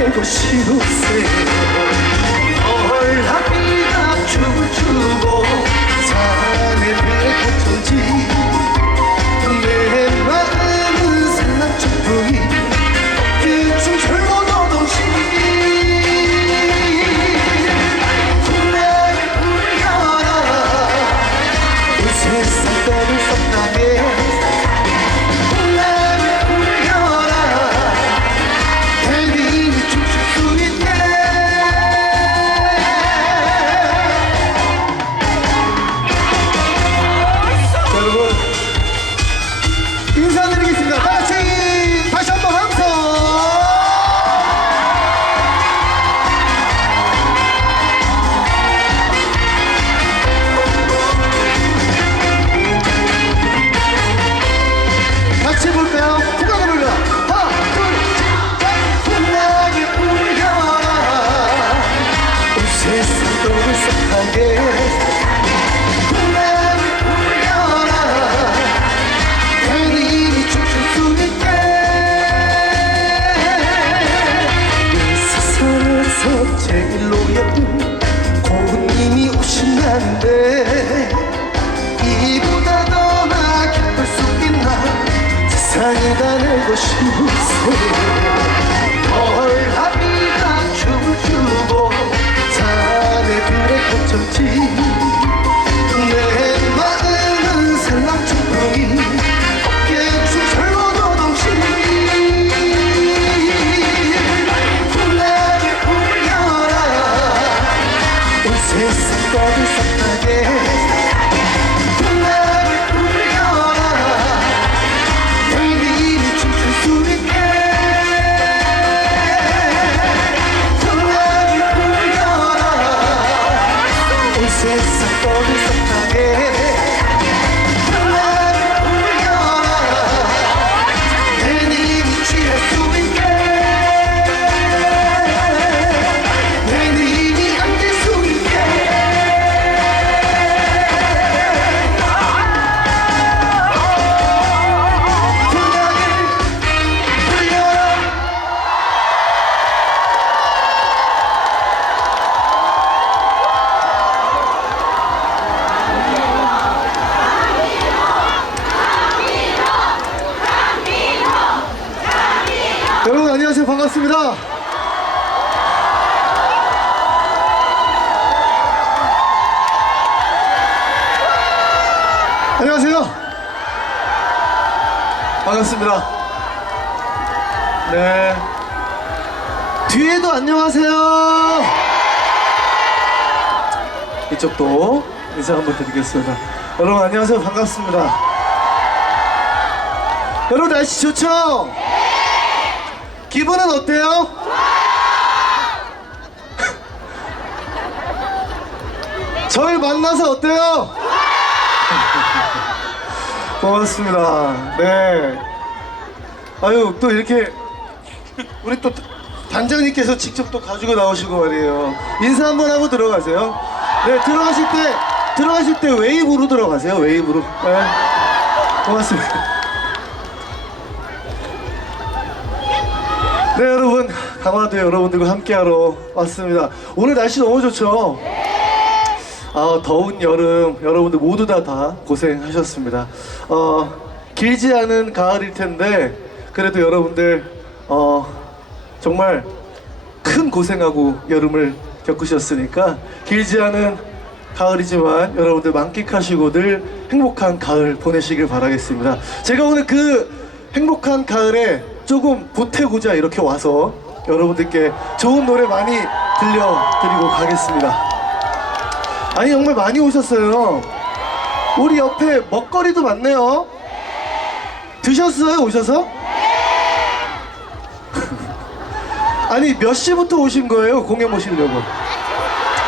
내고 싶으세요. 얼라비가 춤을 추고 산에 배고픈지 내 마음은 산란초풍이 어깨춤 절로 노동시 풍랑을 불려라 이 세상 떠들썩하게 풍랑을 불려라 달빛이 춤출 수 있게. 여러분 인사드리겠습니다. 다같이 다시 한번 함성. 같이 해볼까요? 풍랑을 불려라. 하나 둘 셋. 풍랑을 불려라 온 세상 떠들썩하게 풍랑을 불려라 달빛이 춤출 수 있게. 이 세상에서 제일로 예쁜 고운님이 오신다는데 이보다 더 나 기쁠 수 있나 세상에 다 내고 싶으세요. 얼라비가 춤을 추고 산에 들에 꽂혔지 내 마음은 산란초풍이 어깨춤 절로 노동시 풍랑을 불려라 온 세상 떠들썩하게 풍랑을 불려라 달빛이 춤출 수 있게. 풍랑을 불려라 온 세상 떠들썩하게 풍랑을 불려라 내 님이 취할 수 있게 내 님이 안길 수 있게. 여러분 안녕하세요. 반갑습니다. 안녕하세요. 반갑습니다. 네. 뒤에도 안녕하세요. 이쪽도 인사 한번 드리겠습니다. 여러분 안녕하세요. 반갑습니다. 여러분 날씨 좋죠? 기분은 어때요? 저를 만나서 어때요? 고맙습니다. 네. 아유 또 이렇게 우리 또 단장님께서 직접 또 가지고 나오시고 말이에요. 인사 한번 하고 들어가세요. 네, 들어가실 때 웨이브로 들어가세요. 웨이브로. 네. 고맙습니다. 네, 여러분 강화도 여러분들과 함께하러 왔습니다. 오늘 날씨 너무 좋죠? 더운 여름 여러분들 모두 다 고생하셨습니다. 길지 않은 가을일 텐데 그래도 여러분들 정말 큰 고생하고 여름을 겪으셨으니까 길지 않은 가을이지만 여러분들 만끽하시고 늘 행복한 가을 보내시길 바라겠습니다. 제가 오늘 그 행복한 가을에 조금 보태고자 이렇게 와서 여러분들께 좋은 노래 많이 들려드리고 가겠습니다. 아니 정말 많이 오셨어요. 우리 옆에 먹거리도 많네요. 드셨어요? 오셔서? 아니 몇 시부터 오신 거예요? 공연 보시려고?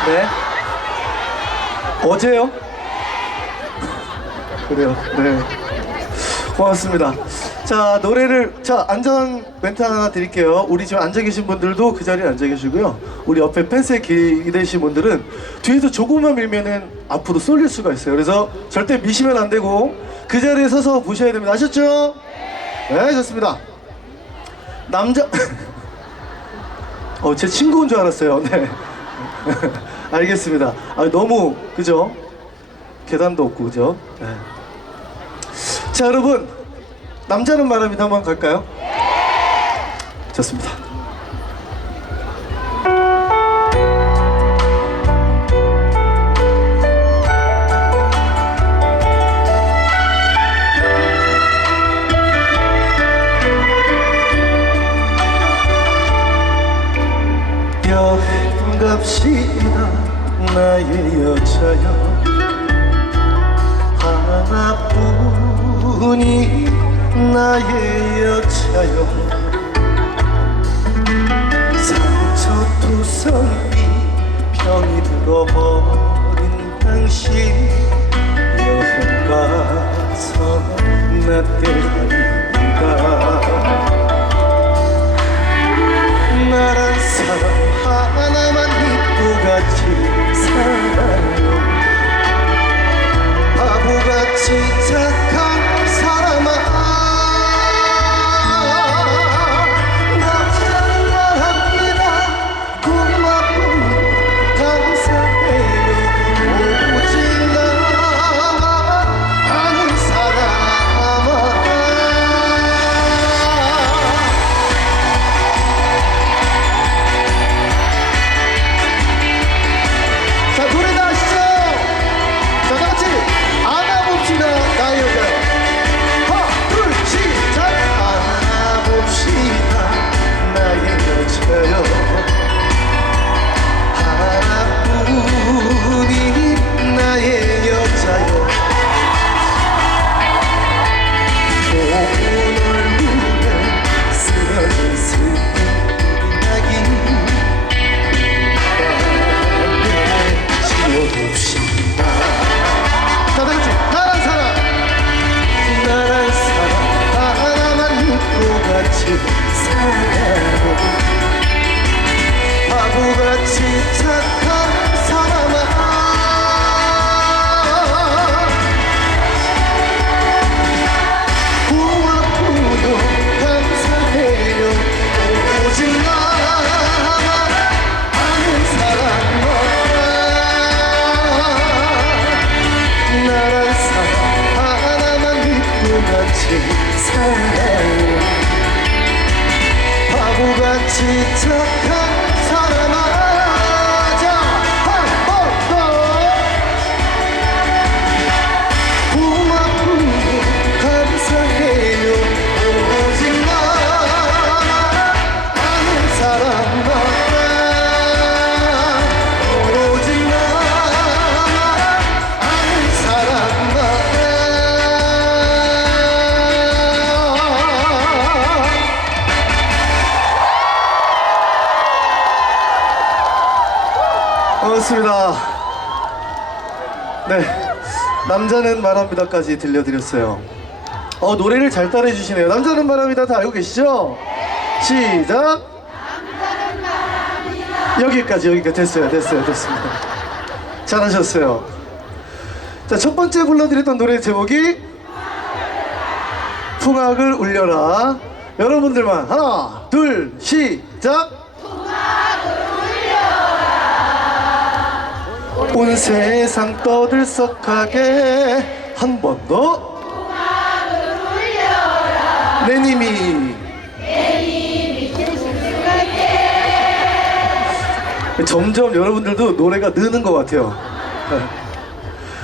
네? 어제요? 그래요. 네. 고맙습니다. 자, 노래를, 자, 안전 멘트 하나 드릴게요. 우리 지금 앉아 계신 분들도 그 자리에 앉아 계시고요. 우리 옆에 펜스에 기대신 분들은 뒤에서 조금만 밀면은 앞으로 쏠릴 수가 있어요. 그래서 절대 미시면 안 되고 그 자리에 서서 보셔야 됩니다. 아셨죠? 네, 좋습니다. 남자 제 친구인 줄 알았어요. 네. 알겠습니다. 너무 그죠? 계단도 없고 그죠? 네. 자 여러분, 남자는 말합니다 한번 갈까요? 좋습니다. 여행 갑시다 나의 여자여, 하나뿐이 나의 여자여. 상처투성이 병이 들어버린 당신, 여행 가서 낫게 하리라. 나란 사람 하나만 믿고 같이 살아요. 바보같이 착한 사람아, 남자는 말합니다 고맙고 감사해요. 오직 나만 아는 사람아. 자, 노래 다 아시죠? 자, 다 같이 안아봅시다 나의 여자여. 하나 둘 시작. 안아봅시다 나의 여자여, 하나뿐인 나의 여자여. 고운 얼굴에 쓰러진 슬픈 낙인 지워봅시다. 자, 다같이 나란 사람, 나란 사람 하나만 믿고 같이 살아요. 바보같이 착한 사람아, 고맙고요 감사해요. 오직 나만 아는 사람아, 나란 사람 하나만 믿고 같이 살아요. 바보같이 착한 사람아. 자, 한 번 더. 고맙고 감사해요. 오직 나만 아는 사람아, 오직 나만 아는 사람아. 반갑습니다. 네, 남자는 말합니다까지 들려드렸어요. 노래를 잘 따라해 주시네요. 남자는 말합니다 다 알고 계시죠? 시작. 여기까지 됐어요. 됐습니다. 잘하셨어요. 자, 첫 번째 불러드렸던 노래 제목이 풍악을 울려라. 여러분들만 하나 둘 시작. 온 세상 떠들썩하게 한 번 더. 내 님이 점점 여러분들도 노래가 느는 것 같아요.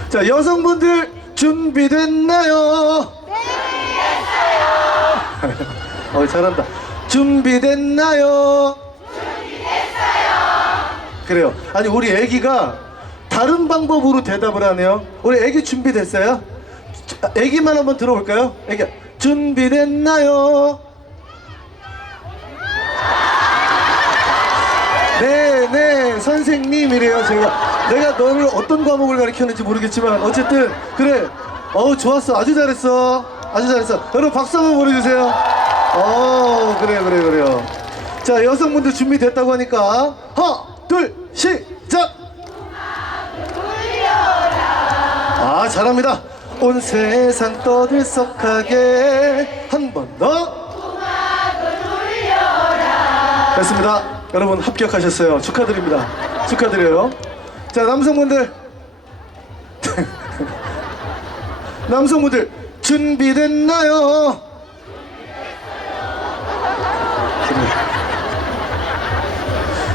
자, 여성분들 준비됐나요? 네, 준비됐어요. 잘한다. 준비됐나요? 준비됐어요. 그래요. 아니, 우리 애기가 다른 방법으로 대답을 하네요. 우리 애기 준비됐어요? 애기만 한번 들어볼까요? 애기 준비됐나요? 네 선생님이래요. 내가 너를 어떤 과목을 가르쳤는지 모르겠지만 어쨌든 그래. 좋았어. 아주 잘했어. 여러분 박수 한번 보내주세요. 그래요. 자, 여성분들 준비됐다고 하니까 하나 둘 시작. 잘합니다. 온 세상 떠들썩하게 한 번 더. 됐습니다. 여러분 합격하셨어요. 축하드립니다. 축하드려요. 자, 남성분들 남성분들 준비됐나요?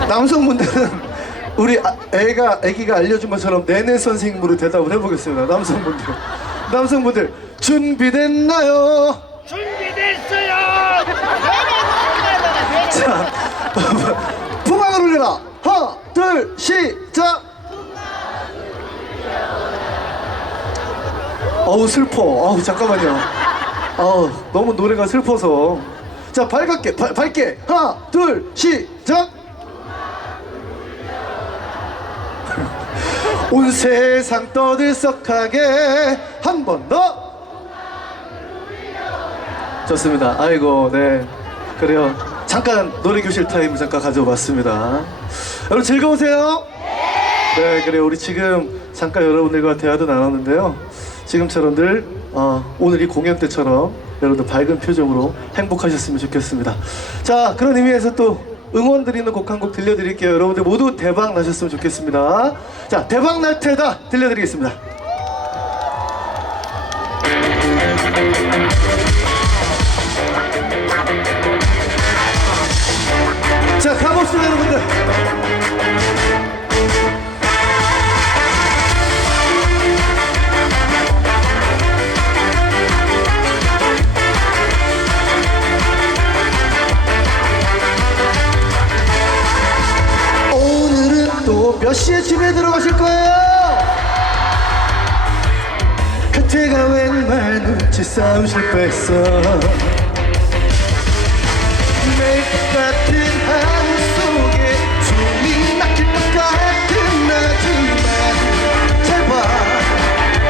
남성분들은 우리 애기가 알려준 것처럼 내내 선생님으로 대답을 해보겠습니다. 남성분들 준비됐나요? 준비됐어요. 자, 풍악을 울려라. 하나, 둘, 시작. 어우 슬퍼. 어우 잠깐만요. 어우 너무 노래가 슬퍼서. 자, 밝게 하나, 둘, 시작. 온 세상 떠들썩하게 한 번 더. 좋습니다. 아이고, 네, 그래요. 잠깐 노래 교실 타임 잠깐 가져봤습니다. 여러분 즐거우세요? 네, 그래요. 우리 지금 잠깐 여러분들과 대화도 나눴는데요. 지금처럼 늘 오늘 이 공연 때처럼 여러분들 밝은 표정으로 행복하셨으면 좋겠습니다. 자, 그런 의미에서 또 응원 드리는 곡 한 곡 들려드릴게요. 여러분들 모두 대박 나셨으면 좋겠습니다. 자, 대박 날 테다 들려드리겠습니다. 자, 가봅시다 여러분들. 오늘은 또 몇 시에 집에 들어가실 거예요? 그때가 웬말 눈치 싸움 실패했어. 매일 똑같은 하루 속에 숨이 막힐 것 같은 나지만 잘 봐,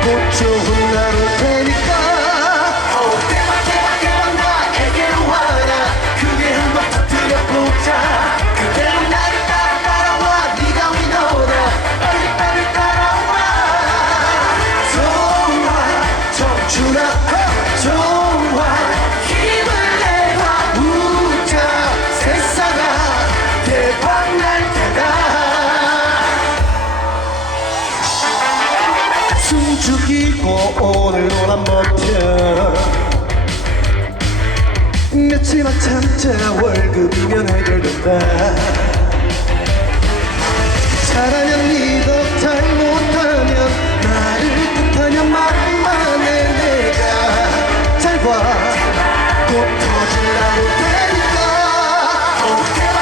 곧 좋은 날 올 테니까. 대박 나에게로 와라. 크게 한번 터뜨려보자. 그대로 나를 따라와. 네가 위너라. 빨리 따라와. 좋아 청춘아 좋아. 힘을 내봐 우자. 세상아 대박 날 테다. 숨죽이고 오늘도 난 버텨. 며칠만 참자. 월급이면 해결된다. 잘하면 리더, 잘못하면 나를 뜻하면 말만 해. 내가 잘 봐, 곧 터질 날 올 테니까. 대박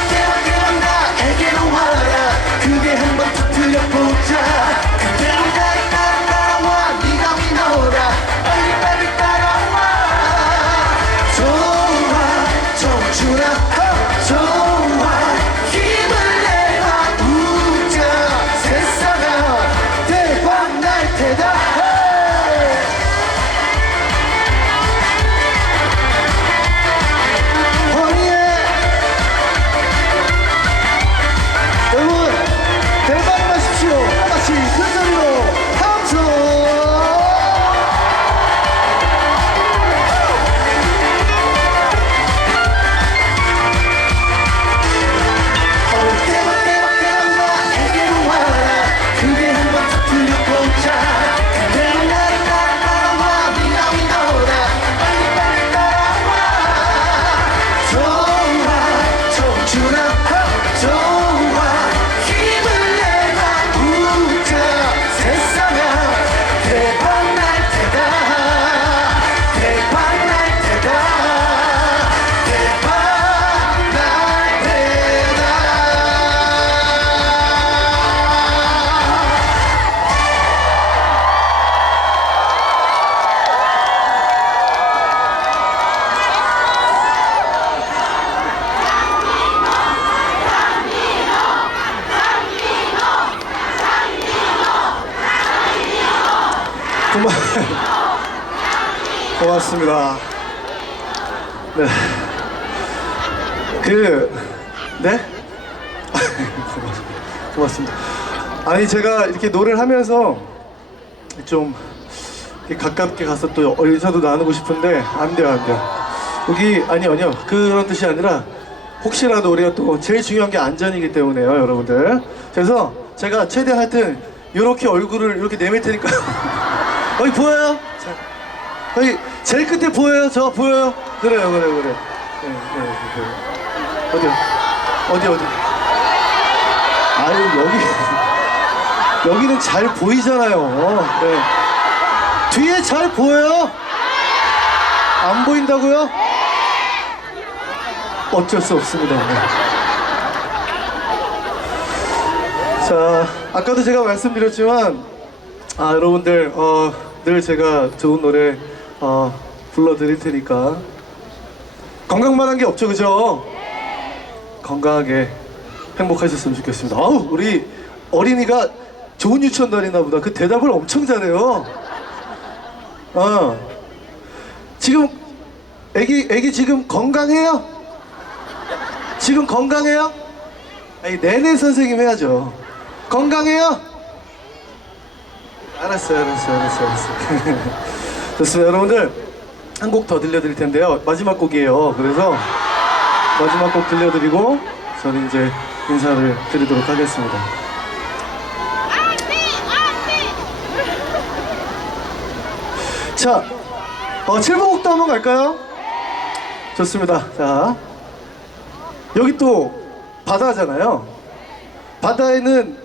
나에게로 와라. 크게 한번 터뜨려보자. 그대로 나를 따라와. 네가 위너라. 빨리 따라와. 좋아 청춘아 좋아. 힘을 내봐 우자. 세상아 대박 날 테다. 허니에 여러분 대박 나십시오. 다같이 큰 소리로 함성. 대박 나에게로 와라. 크게 한번 터뜨려보자. 그대로 나를 따라와. 네가 위너라. 빨리 따라와. 좋아 청춘아 좋아. 힘을 내봐 우자. 세상아 대박 날 테다. 대박 날 테다. 대박 날 테다. 고맙습니다. 네. 네? 고맙습니다. 아니, 제가 이렇게 노래를 하면서 좀 이렇게 가깝게 가서 또 인사도 나누고 싶은데 안 돼요. 여기, 아니요. 그런 뜻이 아니라 혹시라도 우리가 또 제일 중요한 게 안전이기 때문에요, 여러분들. 그래서 제가 최대한 하여튼 이렇게 얼굴을 이렇게 내밀 테니까 여기 보여요? 자, 여기 제일 끝에 보여요? 저 보여요? 그래요. 네, 어디요? 어디? 아유, 여기는 잘 보이잖아요. 네. 뒤에 잘 보여요? 안 보인다고요? 어쩔 수 없습니다. 네. 자, 아까도 제가 말씀드렸지만, 여러분들, 늘 제가 좋은 노래, 불러드릴 테니까, 건강만 한 게 없죠, 그죠? 건강하게 행복하셨으면 좋겠습니다. 아우, 우리 어린이가 좋은 유치원 다니나 보다. 그 대답을 엄청 잘해요. 지금, 애기 지금 건강해요? 지금 건강해요? 아니, 내내 선생님 해야죠. 건강해요? 알았어요. 좋습니다. 여러분들, 한 곡 더 들려드릴 텐데요. 마지막 곡이에요. 그래서 마지막 곡 들려드리고 저는 이제 인사를 드리도록 하겠습니다. 자, 7번곡도 한번 갈까요? 좋습니다. 자, 여기 또 바다잖아요. 바다에는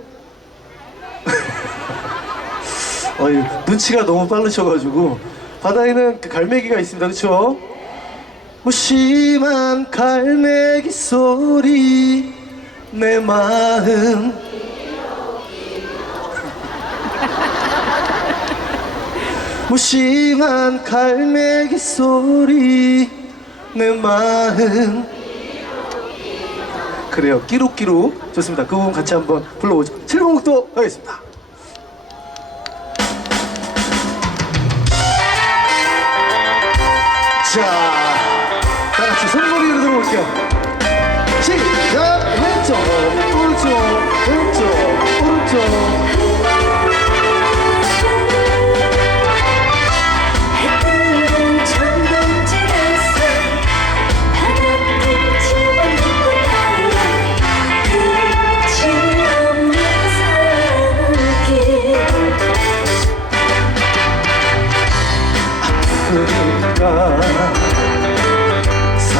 눈치가 너무 빠르셔가지고 바다에는 그 갈매기가 있습니다. 그쵸? 무심한 갈매기 소리 내 마음 무심한 갈매기 소리 내 마음 그래요. 끼룩끼룩 좋습니다. 그 부분 같이 한번 불러보죠. 7번곡도 하겠습니다. 자, 다같이 손머리로 들어볼게요. 시작! 왼쪽, 오른쪽, 왼쪽, 오른쪽.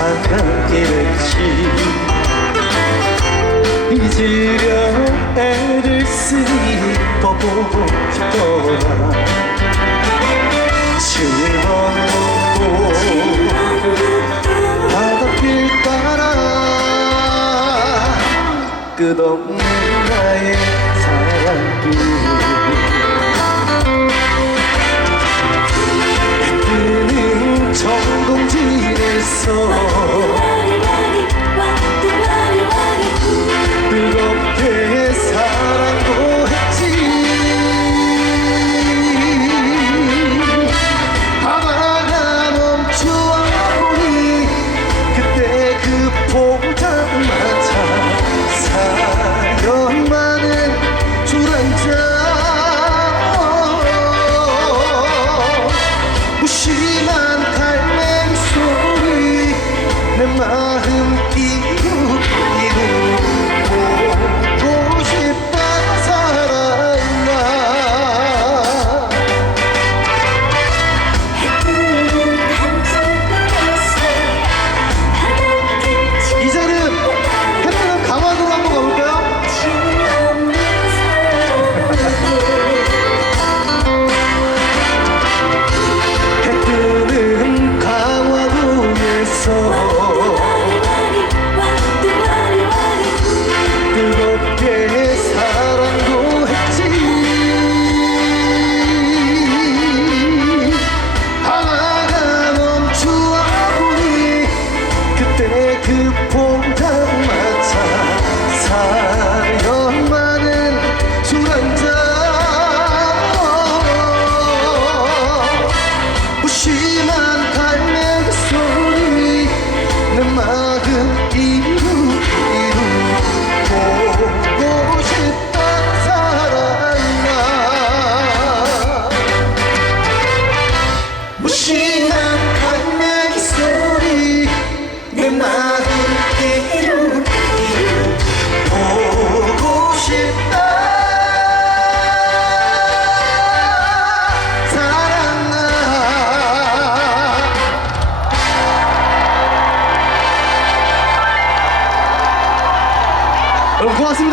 사랑이랬지 잊으려 애를 쓰니 더 보고 싶더라 즐거웠고 바닷길 따라 끝없는 나의 사랑길 정동진에서 뜨겁게 사랑도 했지 바다가 멈추어보니 그때 그 포장마차 사연 많은 줄 알자 무심한 갈매기 소리 내 맘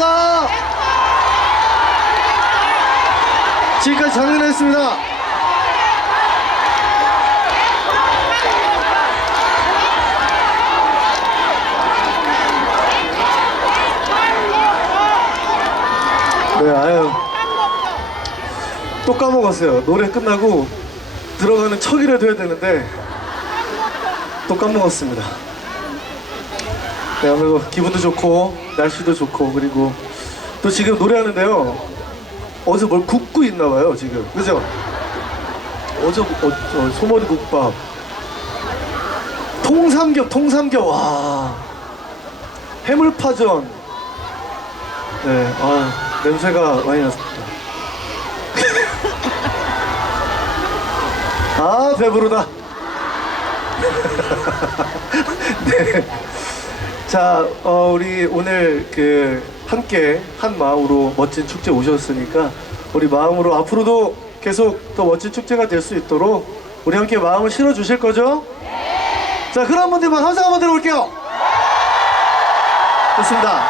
고맙습니다. 지금까지 장윤아였습니다. 네, 아유. 또 까먹었어요. 노래 끝나고 들어가는 척이라도 해야 되는데 또 까먹었습니다. 네, 오늘 기분도 좋고 날씨도 좋고 그리고 또 지금 노래하는데요. 어디서 뭘 굽고 있나봐요 지금. 그죠? 소머리 국밥 통삼겹 와 해물파전. 네, 아 냄새가 많이 났습니다. 아 배부르다. 네. 자, 우리 오늘 함께 한 마음으로 멋진 축제 오셨으니까 우리 마음으로 앞으로도 계속 더 멋진 축제가 될 수 있도록 우리 함께 마음을 실어 주실 거죠? 네. 자, 그런 분들만 함성 한번 들어볼게요. 좋습니다.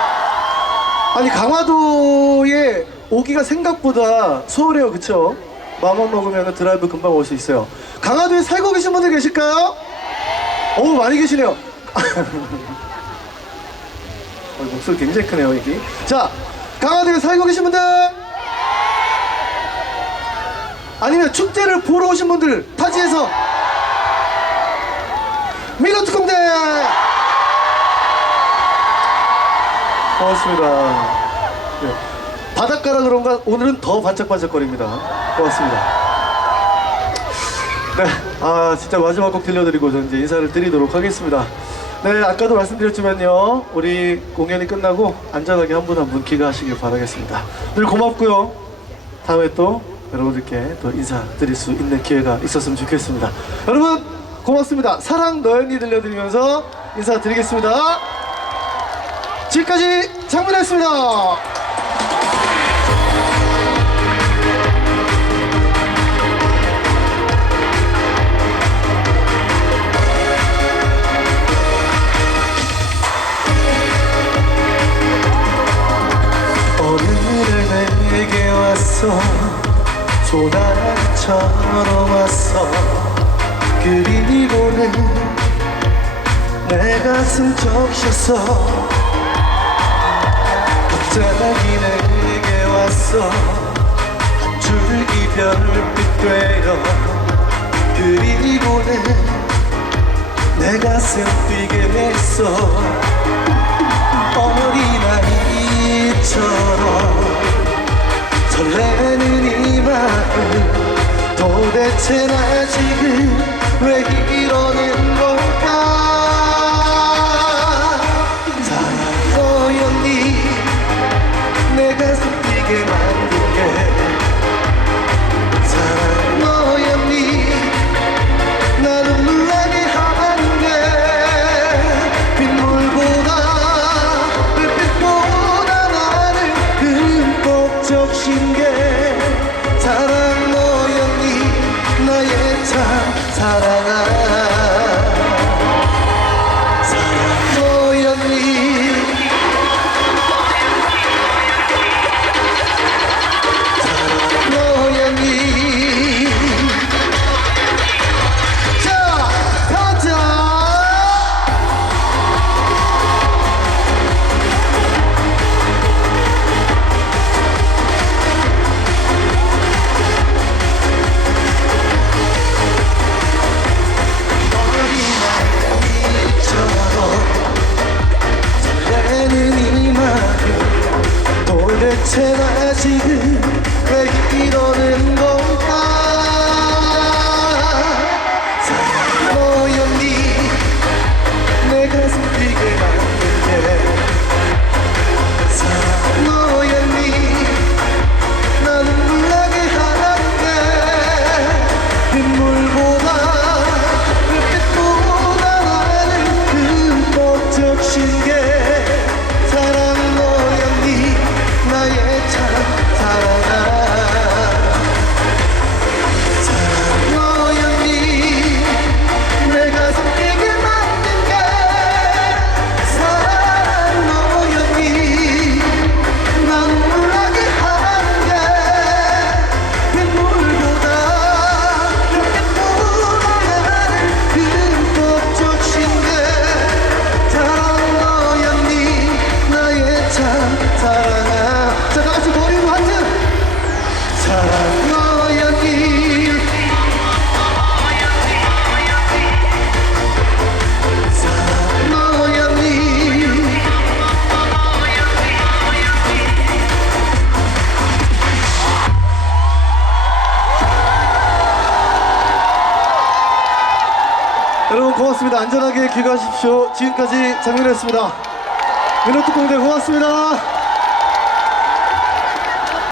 아니 강화도에 오기가 생각보다 수월해요, 그쵸? 마음만 먹으면 드라이브 금방 올 수 있어요. 강화도에 살고 계신 분들 계실까요? 오, 많이 계시네요. 목소리 굉장히 크네요, 여기. 자, 강화도에 살고 계신 분들! 아니면 축제를 보러 오신 분들, 타지에서! 미로특공대! 고맙습니다. 네. 바닷가라 그런가 오늘은 더 반짝반짝거립니다. 고맙습니다. 네, 아 진짜 마지막 곡 들려드리고 저 이제 인사를 드리도록 하겠습니다. 네, 아까도 말씀드렸지만요, 우리 공연이 끝나고 안전하게 한 분 한 분 귀가하시길 바라겠습니다. 늘 고맙고요. 다음에 또 여러분들께 또 인사드릴 수 있는 기회가 있었으면 좋겠습니다. 여러분 고맙습니다. 사랑 너연이 들려드리면서 인사드리겠습니다. 지금까지 장문이었습니다. 오늘을 내게 왔어 소나기처럼 왔어 그리고는 내 가슴 적셨어 갑자기 내게 왔어 한 줄기 별빛 되어 그리고는 내 가슴 뛰게 했어 어린아이처럼 설레는 이 마음 도대체 나 지금 왜 이러는 걸까 사랑너였니 내 가슴 뛰게 만든 게 사랑너였니 나를 놀라게 하는 게 빗물보다 불빛보다 나를 흠뻑 적신 게 사랑너였니 나의 참 사랑아 사랑너였니 사랑너였니 자 가자 도대체 나 지금 왜 이러는 걸까 사랑너였니 내 가슴 뛰게 만든 게 사랑너였니 나는 놀라게 하는 게 빗물보다 불빛보다 나를 흠뻑 적신 게 사랑너였니 나의 참 사랑아 여러분 고맙습니다. 안전하게 귀가하십시오. 지금까지 장민호였습니다. 민호특공대 고맙습니다.